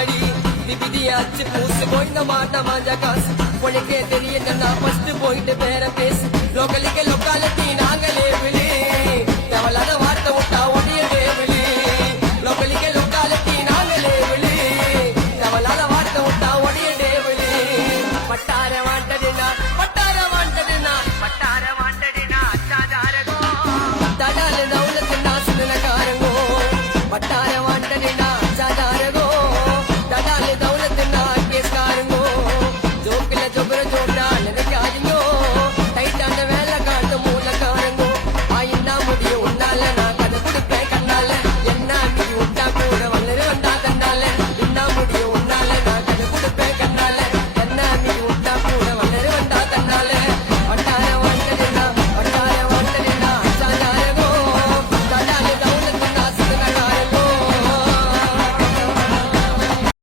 மாடி விதியாச்சு பூசு போய் இந்த மாட்ட மாஞ்ச காசு உனக்கே தெரியும் நான் ஃபர்ஸ்ட் போயிட்டு பேர பேசு லோக்கலுக்கு லொக்காலிட்டி நாங்களே விழு எவளாத வார்த்தை விட்டா